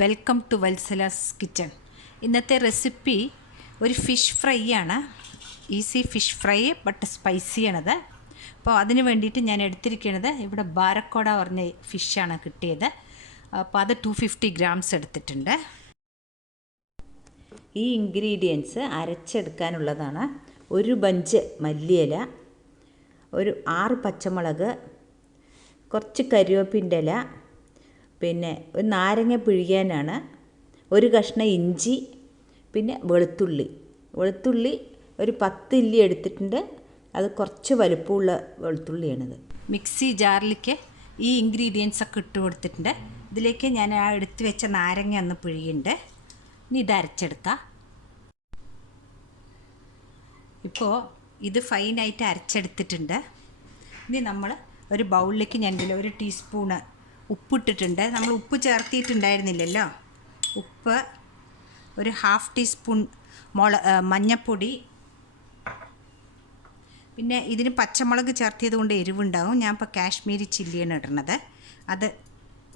Welcome to Vatsala's kitchen. ഇന്നത്തെ recipe ഒരു fish fry ആണ്. ഈസി ഫിഷ് ഫ്രൈ ബട്ട് സ്പൈസിയാണത്. അപ്പോൾ അതിന് വേണ്ടിയിട്ട് ഞാൻ എടുത്തിരിക്കുന്നത് ഇവിടെ ബാരക്കോട പറഞ്ഞ ഫിഷാണ് കിട്ടിയത്. അപ്പോൾ അത് 250 ഗ്രാംസ് എടുത്തിട്ടുണ്ട്. ഈ ഇൻഗ്രീഡിയൻസ് അരച്ചെടുക്കാനുള്ളതാണ്. ഒരു ബഞ്ച് മല്ലിയില, ഒരു 6 പച്ചമുളക്, കുറച്ച് കരിവേപ്പിൻ്റെ ഇല, പിന്നെ ഒരു നാരങ്ങ പിഴിയാനാണ്, ഒരു കഷ്ണം ഇഞ്ചി, പിന്നെ വെളുത്തുള്ളി ഒരു 10 ഇല്ലി എടുത്തിട്ടുണ്ട്. അത് കുറച്ച് വലുപ്പമുള്ള വെളുത്തുള്ളിയാണിത്. മിക്സി ജാറിലേക്ക് ഈ ഇൻഗ്രീഡിയൻസ് ഒക്കെ ഇട്ട് കൊടുത്തിട്ടുണ്ട്. ഇതിലേക്ക് ഞാൻ എടുത്ത് വെച്ച നാരങ്ങ ഒന്ന് പിഴിയുണ്ട്. ഇനി ഇത് അരച്ചെടുക്കാം. ഇപ്പോൾ ഇത് ഫൈനായിട്ട് അരച്ചെടുത്തിട്ടുണ്ട്. ഇനി നമ്മൾ ഒരു ബൗളിലേക്ക് ഞാൻ ഇതിൽ 1 ടീസ്പൂണ് ഉപ്പിട്ടിട്ടുണ്ട്. നമ്മൾ ഉപ്പ് ചേർത്തിട്ടുണ്ടായിരുന്നില്ലല്ലോ. ഉപ്പ്, ഒരു 1/2 ടീസ്പൂൺ മഞ്ഞൾപ്പൊടി, പിന്നെ ഇതിന് പച്ചമുളക് ചേർത്തിയത് കൊണ്ട് എരിവുണ്ടാവും. ഞാൻ ഇപ്പോൾ കാശ്മീരി ചില്ലിയാണ് ഇടുന്നത്. അത്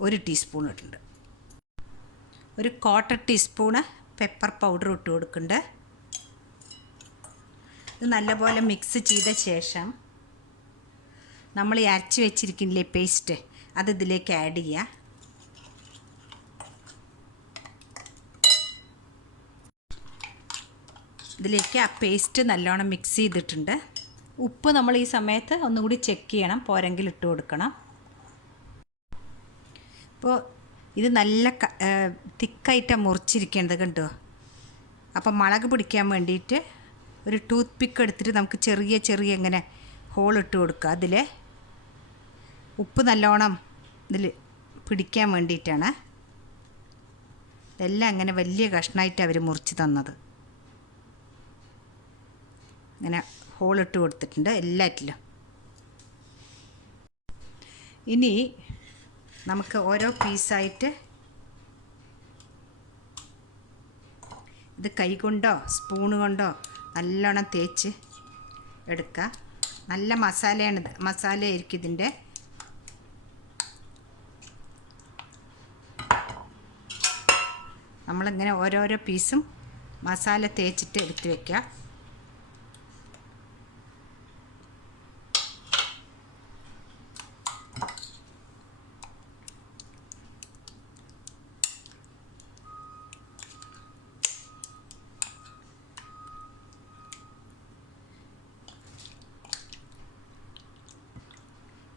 1 ടീസ്പൂൺ ഇട്ടുണ്ട്. ഒരു 1/4 ടീസ്പൂണ് പെപ്പർ പൗഡർ ഇട്ട് കൊടുക്കുന്നുണ്ട്. ഇത് നല്ലപോലെ മിക്സ് ചെയ്ത ശേഷം നമ്മൾ ഈ അരച്ച് വെച്ചിരിക്കുന്നില്ലേ പേസ്റ്റ്, അത് ഇതിലേക്ക് ആഡ് ചെയ്യുക. ഇതിലേക്ക് ആ പേസ്റ്റ് നല്ലോണം മിക്സ് ചെയ്തിട്ടുണ്ട്. ഉപ്പ് നമ്മൾ ഈ സമയത്ത് ഒന്നുകൂടി ചെക്ക് ചെയ്യണം, പോരെങ്കിൽ ഇട്ട് കൊടുക്കണം. ഇപ്പോൾ ഇത് നല്ല തിക്കായിട്ടാണ് മുറിച്ചിരിക്കേണ്ടത്, കണ്ടോ. അപ്പോൾ മുളക് പിടിക്കാൻ വേണ്ടിയിട്ട് ഒരു ടൂത്ത് പിക്ക് എടുത്തിട്ട് നമുക്ക് ചെറിയ ഇങ്ങനെ ഹോൾ ഇട്ട് കൊടുക്കുക. അതിൽ ഉപ്പ് നല്ലോണം ഇതിൽ പിടിക്കാൻ വേണ്ടിയിട്ടാണ്. ഇതെല്ലാം അങ്ങനെ വലിയ കഷ്ണമായിട്ട് അവർ മുറിച്ച് തന്നത്. ഇങ്ങനെ ഹോളിട്ട് കൊടുത്തിട്ടുണ്ട് എല്ലാറ്റിലും. ഇനി നമുക്ക് ഓരോ പീസായിട്ട് ഇത് കൈ കൊണ്ടോ സ്പൂണ് കൊണ്ടോ നല്ലോണം തേച്ച് എടുക്കുക. നല്ല മസാലയാണിത്, മസാലയായിരിക്കും ഇതിൻ്റെ. നമ്മളിങ്ങനെ ഓരോരോ പീസും മസാല തേച്ചിട്ട് എടുത്ത് വയ്ക്കുക.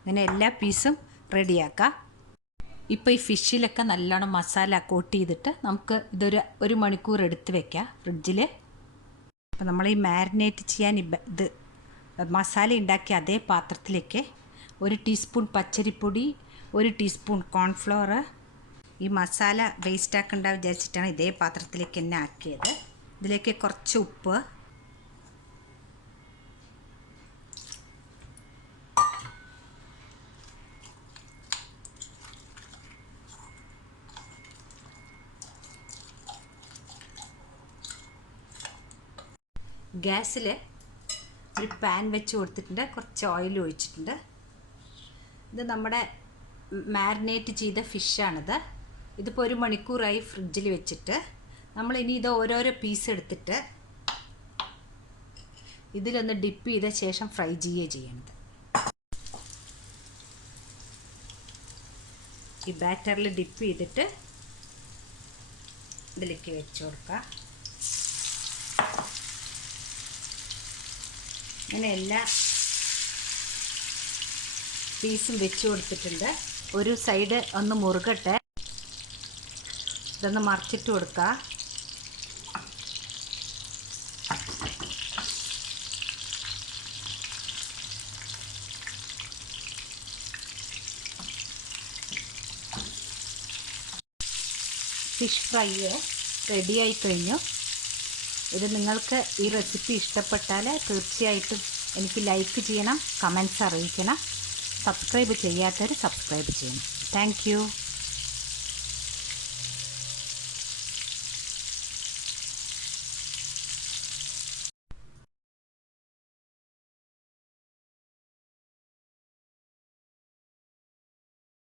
ഇങ്ങനെ എല്ലാ പീസും റെഡിയാക്കാം. ഇപ്പോൾ ഈ ഫിഷിലൊക്കെ നല്ലോണം മസാല കോട്ട് ചെയ്തിട്ട് നമുക്ക് ഇതൊരു 1 മണിക്കൂർ എടുത്ത് വെക്കാം ഫ്രിഡ്ജിൽ. അപ്പോൾ നമ്മൾ ഈ മാരിനേറ്റ് ചെയ്യാൻ ഇത് മസാല ഉണ്ടാക്കിയ അതേ പാത്രത്തിലേക്ക് 1 ടീസ്പൂൺ പച്ചരിപ്പൊടി, 1 ടീസ്പൂൺ കോൺഫ്ലവർ, ഈ മസാല വേസ്റ്റ് ആക്കണ്ട വിചാരിച്ചിട്ടാണ് ഇതേ പാത്രത്തിലേക്ക് തന്നെ ആക്കിയത്. ഇതിലേക്ക് കുറച്ച് ഉപ്പ്, ഗ്യാസിൽ ഒരു പാൻ വെച്ച് കൊടുത്തിട്ടുണ്ട്, കുറച്ച് ഓയിൽ ഒഴിച്ചിട്ടുണ്ട്. ഇത് നമ്മുടെ മാരിനേറ്റ് ചെയ്ത ഫിഷാണിത്. ഇതിപ്പോൾ 1 മണിക്കൂറായി ഫ്രിഡ്ജിൽ വെച്ചിട്ട്. നമ്മളിനി ഇത് ഓരോരോ പീസ് എടുത്തിട്ട് ഇതിലൊന്ന് ഡിപ്പ് ചെയ്ത ശേഷം ഫ്രൈ ചെയ്യണത്. ഈ ബാറ്ററിൽ ഡിപ്പ് ചെയ്തിട്ട് ഇതിലേക്ക് വെച്ച് കൊടുക്കുക. അങ്ങനെ എല്ലാ പീസും വെച്ച് കൊടുത്തിട്ടുണ്ട്. ഒരു സൈഡ് ഒന്ന് മുറുകട്ടെ. ഇതൊന്ന് മറിച്ചിട്ട് കൊടുക്കുക. ഫിഷ് ഫ്രൈ റെഡിയായി കഴിഞ്ഞു. ഇത് നിങ്ങൾക്ക് ഈ റെസിപ്പി ഇഷ്ടപ്പെട്ടാൽ തീർച്ചയായിട്ടും എനിക്ക് ലൈക്ക് ചെയ്യണം, കമൻറ്റ്സ് അറിയിക്കണം. സബ്സ്ക്രൈബ് ചെയ്യാത്തവർ സബ്സ്ക്രൈബ് ചെയ്യണം. Thank you.